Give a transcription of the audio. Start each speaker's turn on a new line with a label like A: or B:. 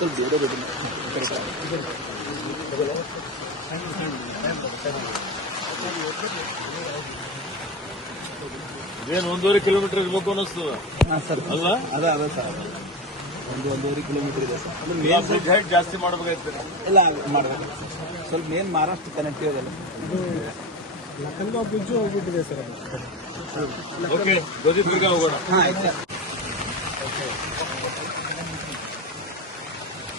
A: ಸ್ವಲ್ಪ ಬೇರೆ ಬೇರೆ
B: ಏನು ಒಂದೂವರೆ ಕಿಲೋಮೀಟರ್ ಇರ್ಬೇಕು ಅನ್ನಿಸ್ತದ?
A: ಹಾಂ ಸರ್.
B: ಅಲ್ಲ
A: ಅದ ಅದ ಸರ್ ಒಂದು ಒಂದೂವರೆ ಕಿಲೋಮೀಟರ್ ಇದೆ ಸರ್.
B: ಹೈಟ್ ಜಾಸ್ತಿ ಮಾಡಬೇಕಾಯ್ತು
A: ಇಲ್ಲ ಮಾಡಬೇಕು ಸ್ವಲ್ಪ ಮೇನ್ ಮಹಾರಾಷ್ಟ್ರ ಕನೆಕ್ಟ್ ಇದೆಲ್ಲ
C: ಲಖನ್ಗಾ ಬ್ರಿಡ್ಜು ಹೋಗ್ಬಿಟ್ಟಿದೆ ಸರ್.
B: ಓಕೆ ಗೋಧಿ ಹೋಗೋಣ.
A: ಹಾಂ ಆಯ್ತು ಸರ್.